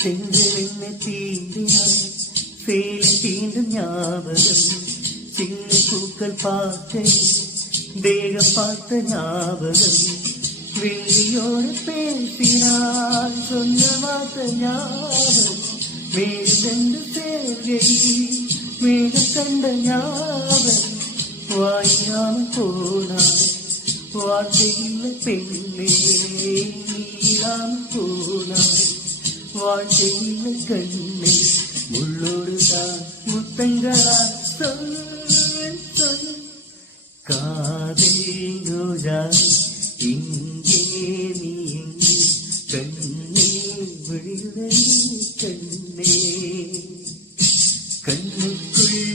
செங்கல் என்ன தீண்டினாய் சேலை தீண்டும் ஞாபகம் சின்ன பூக்கள் பார்த்த தேகம் பார்த்த ஞாபகம் வெளியோடு பேசினான் சொன்ன வார்த்தை ஞாபகம் மேகந்து சேர்கை மேக கண்ட ஞாபகம் வாயாமல் போனாய் வாழ்க்கையில் பெண்ணே நீராமல் போனாய் வாழ்க்கையில் கண்ணே முள்ளோடுதான் முத்தங்களா சொல் சொல் காதல் ரோஜா இங்கே நீ கண்ணே விழுதல் கண்ணே